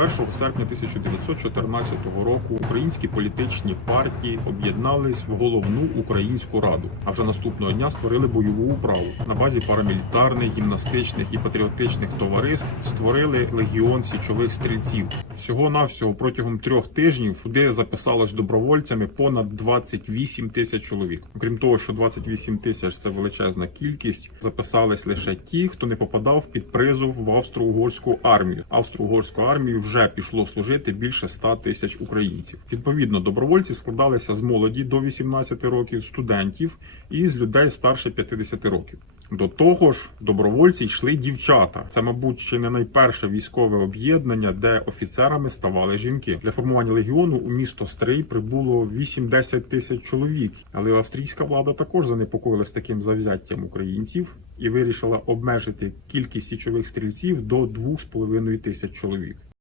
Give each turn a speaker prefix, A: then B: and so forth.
A: 1 серпня 1914 року українські політичні партії об'єднались в головну українську раду. А вже наступного дня створили бойову управу на базі парамілітарних, гімнастичних і патріотичних товариств. Створили легіон січових стрільців. Всього навсього протягом трьох тижнів туди записалось добровольцями понад 28 тисяч чоловік. Окрім того, що 28 тисяч це величезна кількість. Записались лише ті, хто не попадав під призов в австро-угорську армію. Австро-угорську армію вже пішло служити більше 100 тисяч українців. Відповідно, добровольці складалися з молоді до 18 років, студентів і з людей старше 50 років. До того ж, добровольці йшли дівчата. Це, мабуть, ще не найперше військове об'єднання, де офіцерами ставали жінки. Для формування легіону у місто Стрий прибуло 8-10 тисяч чоловік. Але австрійська влада також занепокоїлась таким завзяттям українців і вирішила обмежити кількість січових стрільців до 2,5 тисяч чоловік.